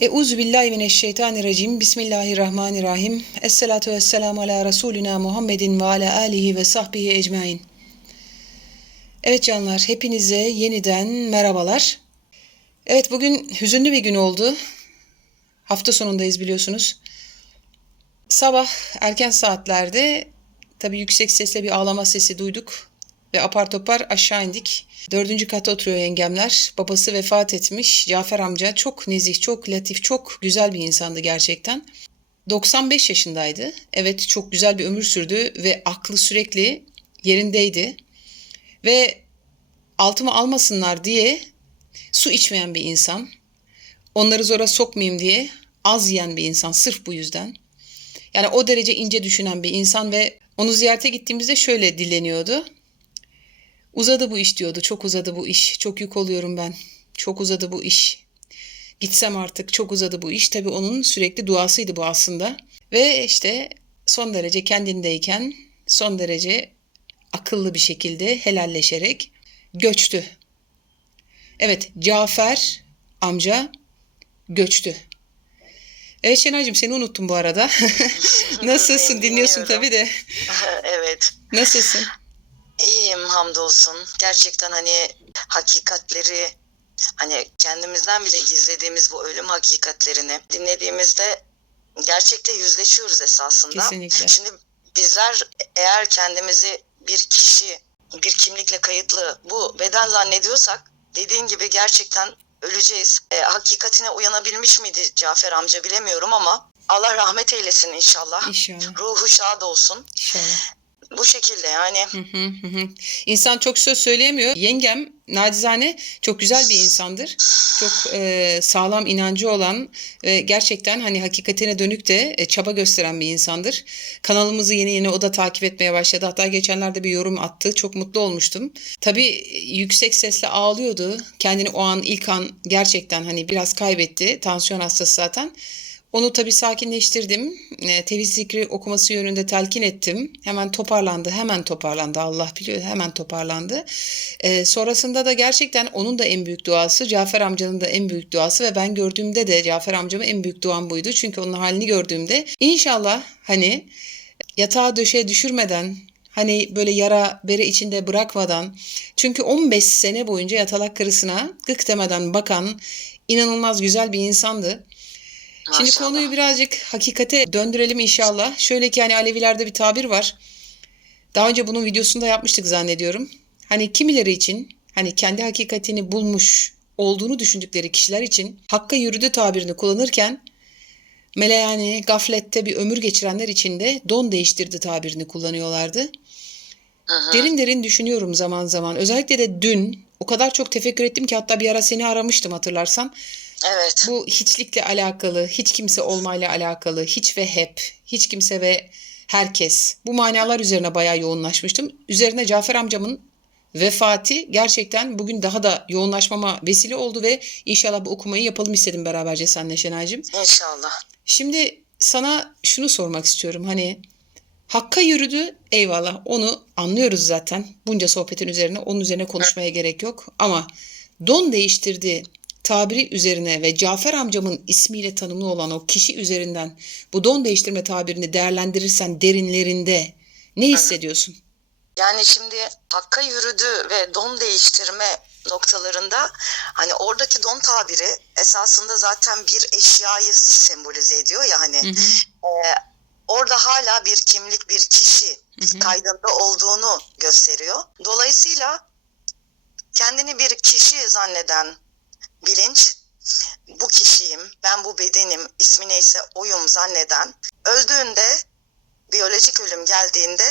Euzu billahi mineşşeytanirracim. Bismillahirrahmanirrahim. Esselatu vesselamu ala Resulina Muhammedin ve ala alihi ve sahbihi ecmain. Evet canlar, hepinize yeniden merhabalar. Evet bugün hüzünlü bir gün oldu. Hafta sonundayız biliyorsunuz. Sabah erken saatlerde tabii yüksek sesle bir ağlama sesi duyduk ve apar topar aşağı indik. Dördüncü katta oturuyor yengemler. Babası vefat etmiş. Cafer amca çok nezih, çok latif, çok güzel bir insandı gerçekten. 95 yaşındaydı. Evet çok güzel bir ömür sürdü ve aklı sürekli yerindeydi. Ve altımı almasınlar diye su içmeyen bir insan. Onları zora sokmayayım diye az yiyen bir insan sırf bu yüzden. Yani o derece ince düşünen bir insan ve onu ziyarete gittiğimizde şöyle dilleniyordu. Uzadı bu iş diyordu. Çok uzadı bu iş. Çok yük oluyorum ben. Çok uzadı bu iş. Gitsem artık çok uzadı bu iş. Tabii onun sürekli duasıydı bu aslında. Ve işte son derece kendindeyken son derece akıllı bir şekilde helalleşerek göçtü. Evet Cafer amca göçtü. Evet Şenay'cığım seni unuttum bu arada. Nasılsın? Dinliyorsun tabii de. evet. Nasılsın? İyiyim hamdolsun. Gerçekten hani hakikatleri hani kendimizden bile gizlediğimiz bu ölüm hakikatlerini dinlediğimizde gerçekle yüzleşiyoruz esasında. Kesinlikle. Şimdi bizler eğer kendimizi bir kişi, bir kimlikle kayıtlı bu beden zannediyorsak dediğin gibi gerçekten öleceğiz. E, hakikatine uyanabilmiş miydi Cafer amca bilemiyorum ama Allah rahmet eylesin inşallah. İnşallah. Ruhu şad olsun. İnşallah. Bu şekilde yani. İnsan çok söz söyleyemiyor. Yengem nacizane çok güzel bir insandır. Çok e, sağlam inancı olan ve gerçekten hani hakikatine dönük de e, çaba gösteren bir insandır. Kanalımızı yeni yeni o da takip etmeye başladı. Hatta geçenlerde bir yorum attı. Çok mutlu olmuştum. Tabii yüksek sesle ağlıyordu. Kendini o an ilk an gerçekten hani biraz kaybetti. Tansiyon hastası zaten. Onu tabii sakinleştirdim. E, tevhid zikri okuması yönünde telkin ettim. Hemen toparlandı, hemen toparlandı. Allah biliyor, hemen toparlandı. E, sonrasında da gerçekten onun da en büyük duası, Cafer amcanın da en büyük duası ve ben gördüğümde de Cafer amcamın en büyük duam buydu. Çünkü onun halini gördüğümde inşallah hani yatağa döşeye düşürmeden Hani böyle yara bere içinde bırakmadan çünkü 15 sene boyunca yatalak karısına gık demeden bakan inanılmaz güzel bir insandı. Şimdi konuyu birazcık hakikate döndürelim inşallah. Şöyle ki hani Alevilerde bir tabir var. Daha önce bunun videosunu da yapmıştık zannediyorum. Hani kimileri için hani kendi hakikatini bulmuş olduğunu düşündükleri kişiler için hakka yürüdü tabirini kullanırken meleyani gaflette bir ömür geçirenler için de don değiştirdi tabirini kullanıyorlardı. Hı. Derin derin düşünüyorum zaman zaman. Özellikle de dün o kadar çok tefekkür ettim ki hatta bir ara seni aramıştım hatırlarsan. Evet. Bu hiçlikle alakalı, hiç kimse olmayla alakalı, hiç ve hep, hiç kimse ve herkes. Bu manalar üzerine bayağı yoğunlaşmıştım. Üzerine Cafer amcamın vefati gerçekten bugün daha da yoğunlaşmama vesile oldu ve inşallah bu okumayı yapalım istedim beraberce seninle Şenay'cığım. İnşallah. Şimdi sana şunu sormak istiyorum. Hani Hakka yürüdü eyvallah onu anlıyoruz zaten. Bunca sohbetin üzerine onun üzerine konuşmaya gerek yok. Ama don değiştirdi tabiri üzerine ve Cafer amcamın ismiyle tanımlı olan o kişi üzerinden bu don değiştirme tabirini değerlendirirsen derinlerinde ne hissediyorsun? Yani şimdi hakka yürüdü ve don değiştirme noktalarında hani oradaki don tabiri esasında zaten bir eşyayı sembolize ediyor ya hani Hı hı. e, orada hala bir kimlik bir kişi hı. kaydında olduğunu gösteriyor. Dolayısıyla kendini bir kişi zanneden bilinç bu kişiyim, ben bu bedenim, ismi neyse oyum zanneden öldüğünde biyolojik ölüm geldiğinde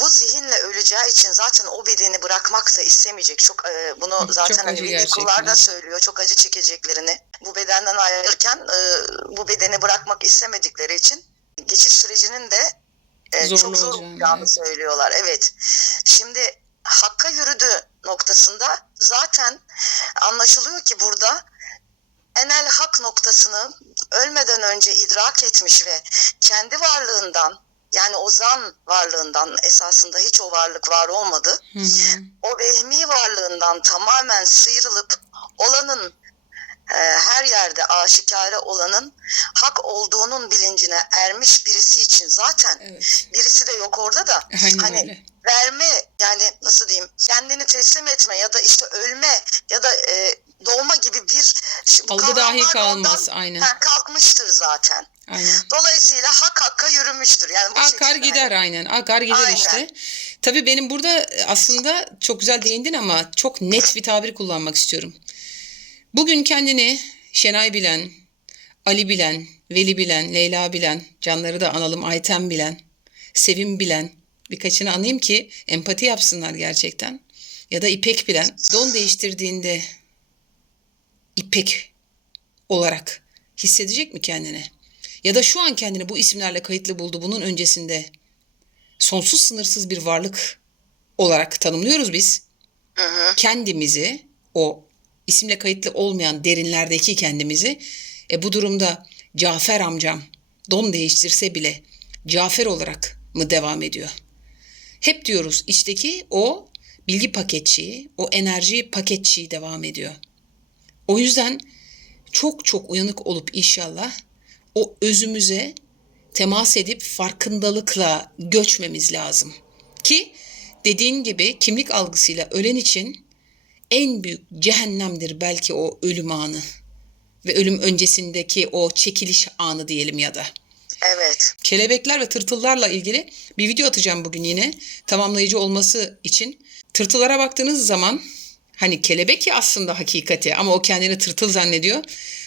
bu zihinle öleceği için zaten o bedeni bırakmak da istemeyecek. Çok e, bunu zaten çok hani kurlar da söylüyor. Çok acı çekeceklerini. Bu bedenden ayrılırken e, bu bedeni bırakmak istemedikleri için geçiş sürecinin de e, Zorlu çok zor olacağını evet. söylüyorlar. Evet. Şimdi hakka yürüdü noktasında zaten anlaşılıyor ki burada enel hak noktasını ölmeden önce idrak etmiş ve kendi varlığından yani o zan varlığından esasında hiç o varlık var olmadı. Hı hı. O vehmi varlığından tamamen sıyrılıp olanın e, her yerde aşikare olanın hak olduğunun bilincine ermiş birisi için zaten Evet. birisi de yok orada da Aynen hani öyle. verme yani nasıl diyeyim kendini teslim etme ya da işte ölme ya da e, doğma gibi bir Algı dahi kalmaz. Aynen. ha, kalkmıştır zaten. Aynen. Dolayısıyla hak hakka yürümüştür. Yani bu Akar şekilde. gider aynen. Akar gider Aynen. işte. Tabii benim burada aslında çok güzel değindin ama çok net bir tabir kullanmak istiyorum. Bugün kendini Şenay bilen, Ali bilen, Veli bilen, Leyla bilen, canları da analım Ayten bilen, Sevim bilen, birkaçını anayım ki empati yapsınlar gerçekten. Ya da İpek bilen, don değiştirdiğinde İpek olarak hissedecek mi kendini? Ya da şu an kendini bu isimlerle kayıtlı buldu bunun öncesinde sonsuz sınırsız bir varlık olarak tanımlıyoruz biz. Hı. Kendimizi o isimle kayıtlı olmayan derinlerdeki kendimizi e bu durumda Cafer amcam don değiştirse bile Cafer olarak mı devam ediyor? Hep diyoruz içteki o bilgi paketçiği, o enerji paketçiği devam ediyor. O yüzden çok çok uyanık olup inşallah o özümüze temas edip farkındalıkla göçmemiz lazım. Ki dediğin gibi kimlik algısıyla ölen için en büyük cehennemdir belki o ölüm anı ve ölüm öncesindeki o çekiliş anı diyelim ya da. Evet. Kelebekler ve tırtıllarla ilgili bir video atacağım bugün yine tamamlayıcı olması için. Tırtıllara baktığınız zaman hani kelebek ya aslında hakikati ama o kendini tırtıl zannediyor.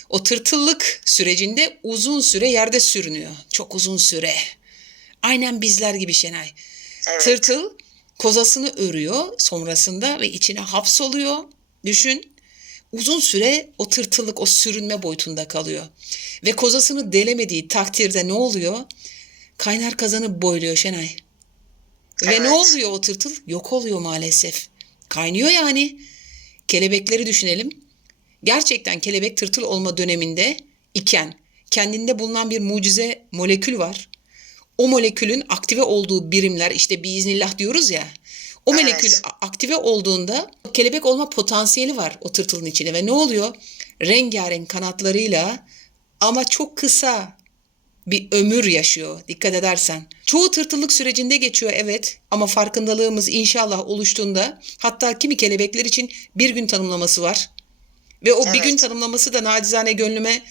O tırtıllık sürecinde uzun süre yerde sürünüyor. Çok uzun süre. Aynen bizler gibi Şenay. Evet. Tırtıl kozasını örüyor sonrasında ve içine hapsoluyor. Düşün uzun süre o tırtıllık o sürünme boyutunda kalıyor. Ve kozasını delemediği takdirde ne oluyor? Kaynar kazanı boyluyor Şenay. Ve Evet. ne oluyor o tırtıl? Yok oluyor maalesef. Kaynıyor yani. Kelebekleri düşünelim. Gerçekten kelebek tırtıl olma döneminde iken kendinde bulunan bir mucize molekül var. O molekülün aktive olduğu birimler işte biiznillah diyoruz ya. O Evet. molekül aktive olduğunda kelebek olma potansiyeli var o tırtılın içinde ve ne oluyor? Rengarenk kanatlarıyla ama çok kısa bir ömür yaşıyor dikkat edersen. Çoğu tırtıllık sürecinde geçiyor evet ama farkındalığımız inşallah oluştuğunda hatta kimi kelebekler için bir gün tanımlaması var. Ve o bir Evet. gün tanımlaması da nacizane gönlüme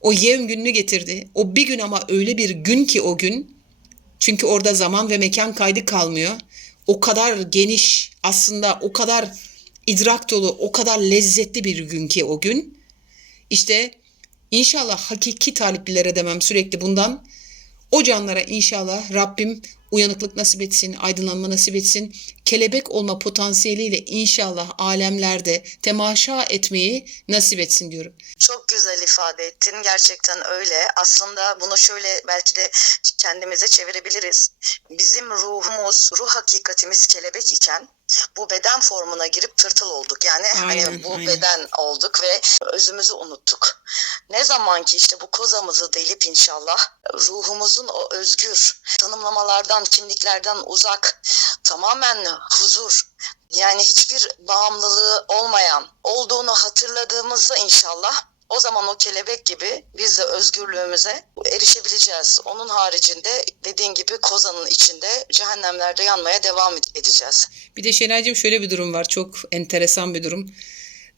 o yevm gününü getirdi. O bir gün ama öyle bir gün ki o gün çünkü orada zaman ve mekan kaydı kalmıyor. O kadar geniş aslında o kadar idrak dolu o kadar lezzetli bir gün ki o gün. İşte inşallah hakiki taliplilere demem sürekli bundan. O canlara inşallah Rabbim uyanıklık nasip etsin, aydınlanma nasip etsin. Kelebek olma potansiyeliyle inşallah alemlerde temaşa etmeyi nasip etsin diyorum. Çok güzel ifade ettin. Gerçekten öyle. Aslında bunu şöyle belki de kendimize çevirebiliriz. Bizim ruhumuz, ruh hakikatimiz kelebek iken bu beden formuna girip tırtıl olduk. Yani Aynen, hani bu aynen. beden olduk ve özümüzü unuttuk. Ne zaman ki işte bu kozamızı delip inşallah ruhumuzun o özgür tanımlamalardan, kimliklerden uzak, tamamen huzur, yani hiçbir bağımlılığı olmayan olduğunu hatırladığımızda inşallah o zaman o kelebek gibi biz de özgürlüğümüze erişebileceğiz. Onun haricinde dediğin gibi kozanın içinde cehennemlerde yanmaya devam ed- edeceğiz. Bir de Şenaycığım şöyle bir durum var. Çok enteresan bir durum.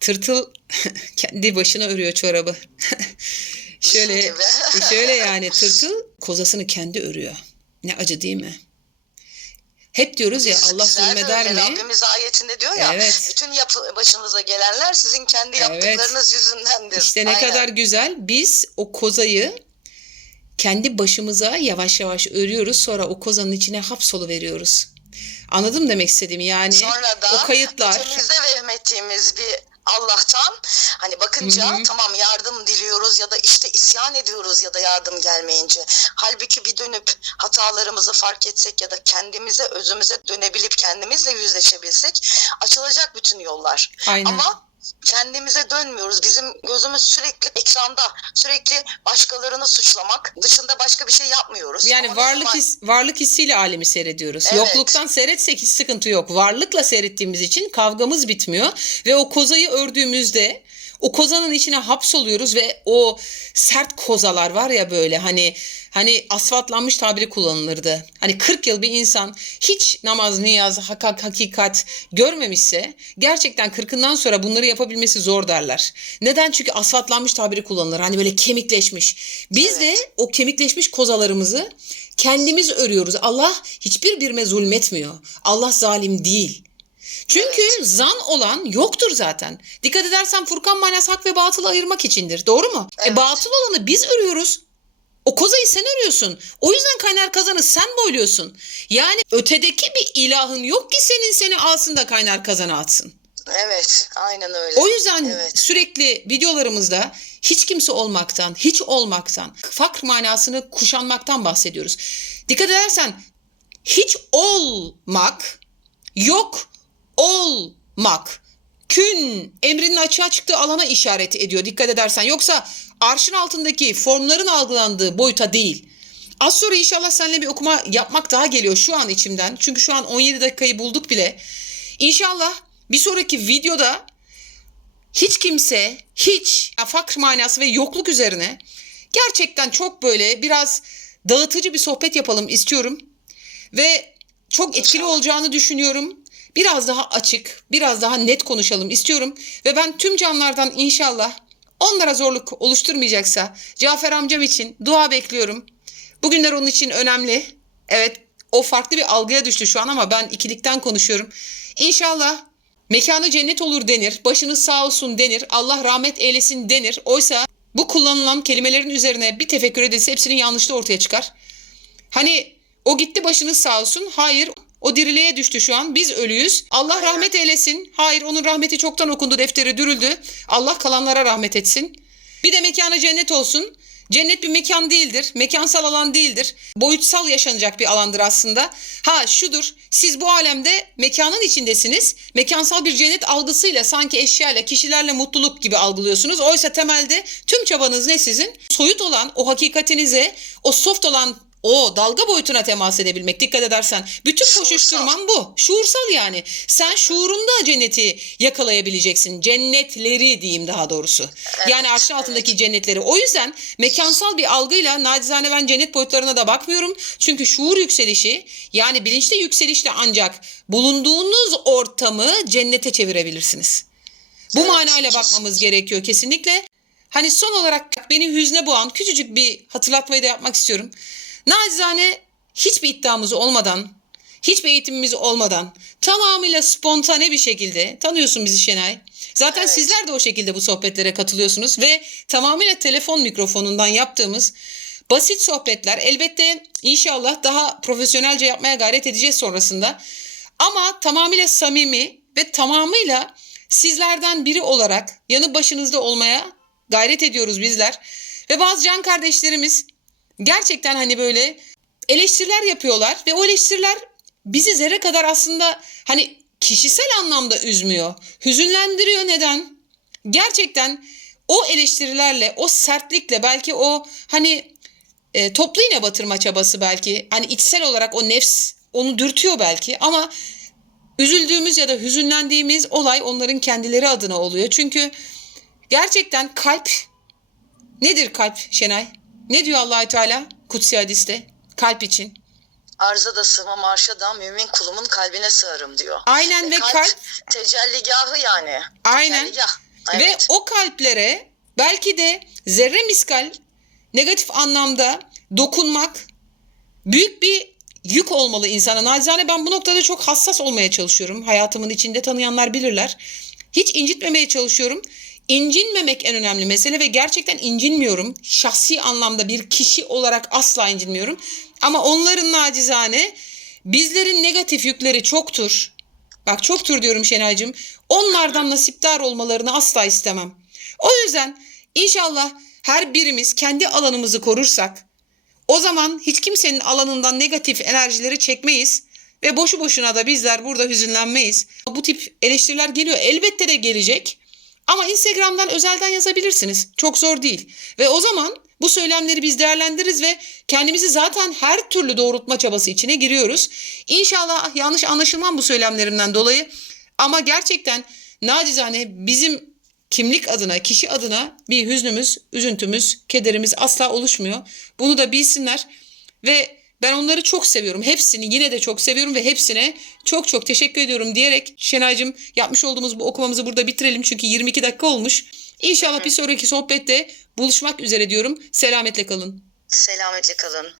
Tırtıl kendi başına örüyor çorabı. şöyle şöyle yani tırtıl kozasını kendi örüyor. Ne acı değil mi? Hep diyoruz ya Allah zulmeder mi? Rabbimiz ayetinde diyor ya Evet. bütün yapı, başınıza gelenler sizin kendi Evet. yaptıklarınız yüzündendir. İşte ne Aynen. kadar güzel. Biz o kozayı kendi başımıza yavaş yavaş örüyoruz. Sonra o kozanın içine hapsolu veriyoruz. Anladım demek istediğimi. Yani Sonra da o kayıtlar içimizde vehmettiğimiz bir Allah'tan hani bakınca Hı hı. tamam yardım diliyoruz ya da işte isyan ediyoruz ya da yardım gelmeyince. Halbuki bir dönüp hatalarımızı fark etsek ya da kendimize özümüze dönebilip kendimizle yüzleşebilsek açılacak bütün yollar. aynen. Ama kendimize dönmüyoruz. Bizim gözümüz sürekli ekranda, sürekli başkalarını suçlamak dışında başka bir şey yapmıyoruz. Yani Ama varlık zaman- his, varlık hissiyle alemi seyrediyoruz. Evet. Yokluktan seyretsek hiç sıkıntı yok. Varlıkla seyrettiğimiz için kavgamız bitmiyor ve o kozayı ördüğümüzde O kozanın içine hapsoluyoruz ve o sert kozalar var ya böyle hani hani asfaltlanmış tabiri kullanılırdı. Hani 40 yıl bir insan hiç namaz, niyaz, hakak, hakikat görmemişse gerçekten kırkından sonra bunları yapabilmesi zor derler. Neden? Çünkü asfaltlanmış tabiri kullanılır. Hani böyle kemikleşmiş. Biz de o kemikleşmiş kozalarımızı kendimiz örüyoruz. Allah hiçbir birime zulmetmiyor. Allah zalim değil. Çünkü zan olan yoktur zaten. Dikkat edersen Furkan manası hak ve batılı ayırmak içindir. Doğru mu? E Evet. batıl olanı biz örüyoruz. O kozayı sen örüyorsun. O yüzden kaynar kazanı sen boyluyorsun. Yani ötedeki bir ilahın yok ki senin seni alsın da kaynar kazana atsın. Evet, aynen öyle. O yüzden Evet. sürekli videolarımızda hiç kimse olmaktan, hiç olmaktan, fakr manasını kuşanmaktan bahsediyoruz. Dikkat edersen hiç olmak, yok olmak. Kün emrinin açığa çıktığı alana işaret ediyor dikkat edersen. Yoksa arşın altındaki formların algılandığı boyuta değil. Az sonra inşallah seninle bir okuma yapmak daha geliyor şu an içimden. Çünkü şu an 17 dakikayı bulduk bile. İnşallah bir sonraki videoda hiç kimse hiç fakr manası ve yokluk üzerine gerçekten çok böyle biraz dağıtıcı bir sohbet yapalım istiyorum. Ve çok etkili olacağını düşünüyorum. Biraz daha açık, biraz daha net konuşalım istiyorum. Ve ben tüm canlardan inşallah onlara zorluk oluşturmayacaksa Cafer amcam için dua bekliyorum. Bugünler onun için önemli. Evet o farklı bir algıya düştü şu an ama ben ikilikten konuşuyorum. İnşallah mekanı cennet olur denir, başınız sağ olsun denir, Allah rahmet eylesin denir. Oysa bu kullanılan kelimelerin üzerine bir tefekkür edilse hepsinin yanlışlığı ortaya çıkar. Hani o gitti başınız sağ olsun. Hayır o diriliğe düştü şu an. Biz ölüyüz. Allah rahmet eylesin. Hayır onun rahmeti çoktan okundu defteri dürüldü. Allah kalanlara rahmet etsin. Bir de mekanı cennet olsun. Cennet bir mekan değildir. Mekansal alan değildir. Boyutsal yaşanacak bir alandır aslında. Ha şudur. Siz bu alemde mekanın içindesiniz. Mekansal bir cennet algısıyla sanki eşyayla, kişilerle mutluluk gibi algılıyorsunuz. Oysa temelde tüm çabanız ne sizin? Soyut olan o hakikatinize, o soft olan o dalga boyutuna temas edebilmek dikkat edersen. Bütün koşuşturman bu. Şuursal yani. Sen şuurunda cenneti yakalayabileceksin. Cennetleri diyeyim daha doğrusu. yani arşın altındaki cennetleri. O yüzden mekansal bir algıyla nacizane ben cennet boyutlarına da bakmıyorum. Çünkü şuur yükselişi yani bilinçli yükselişle ancak bulunduğunuz ortamı cennete çevirebilirsiniz. Bu Evet. manayla bakmamız gerekiyor kesinlikle. Hani son olarak beni hüzne boğan küçücük bir hatırlatmayı da yapmak istiyorum. Nacizane hiçbir iddiamız olmadan, hiçbir eğitimimiz olmadan tamamıyla spontane bir şekilde tanıyorsun bizi Şenay. Zaten Evet. sizler de o şekilde bu sohbetlere katılıyorsunuz ve tamamıyla telefon mikrofonundan yaptığımız basit sohbetler elbette inşallah daha profesyonelce yapmaya gayret edeceğiz sonrasında. Ama tamamıyla samimi ve tamamıyla sizlerden biri olarak yanı başınızda olmaya gayret ediyoruz bizler. Ve bazı can kardeşlerimiz gerçekten hani böyle eleştiriler yapıyorlar ve o eleştiriler bizi zerre kadar aslında hani kişisel anlamda üzmüyor. Hüzünlendiriyor neden? Gerçekten o eleştirilerle, o sertlikle belki o hani e, toplu iğne batırma çabası belki hani içsel olarak o nefs onu dürtüyor belki ama üzüldüğümüz ya da hüzünlendiğimiz olay onların kendileri adına oluyor. Çünkü gerçekten kalp nedir kalp Şenay? Ne diyor Allahü Teala kutsi hadiste kalp için? Arza da sığmam arşa da mümin kulumun kalbine sığarım diyor. Aynen ve kalp tecelligahı yani. Aynen. Tecelligah. Ve Evet. o kalplere belki de zerre miskal negatif anlamda dokunmak büyük bir yük olmalı insana. Nacizane ben bu noktada çok hassas olmaya çalışıyorum. Hayatımın içinde tanıyanlar bilirler. Hiç incitmemeye çalışıyorum. İncinmemek en önemli mesele ve gerçekten incinmiyorum. Şahsi anlamda bir kişi olarak asla incinmiyorum. Ama onların nacizane bizlerin negatif yükleri çoktur. Bak çoktur diyorum Şenaycığım. Onlardan nasipdar olmalarını asla istemem. O yüzden inşallah her birimiz kendi alanımızı korursak o zaman hiç kimsenin alanından negatif enerjileri çekmeyiz ve boşu boşuna da bizler burada hüzünlenmeyiz. Bu tip eleştiriler geliyor. Elbette de gelecek. Ama Instagram'dan özelden yazabilirsiniz. Çok zor değil. Ve o zaman bu söylemleri biz değerlendiririz ve kendimizi zaten her türlü doğrultma çabası içine giriyoruz. İnşallah yanlış anlaşılmam bu söylemlerimden dolayı. Ama gerçekten nacizane bizim kimlik adına, kişi adına bir hüznümüz, üzüntümüz, kederimiz asla oluşmuyor. Bunu da bilsinler ve ben onları çok seviyorum. Hepsini yine de çok seviyorum ve hepsine çok çok teşekkür ediyorum diyerek Şenay'cığım yapmış olduğumuz bu okumamızı burada bitirelim. Çünkü 22 dakika olmuş. İnşallah bir sonraki sohbette buluşmak üzere diyorum. Selametle kalın. Selametle kalın.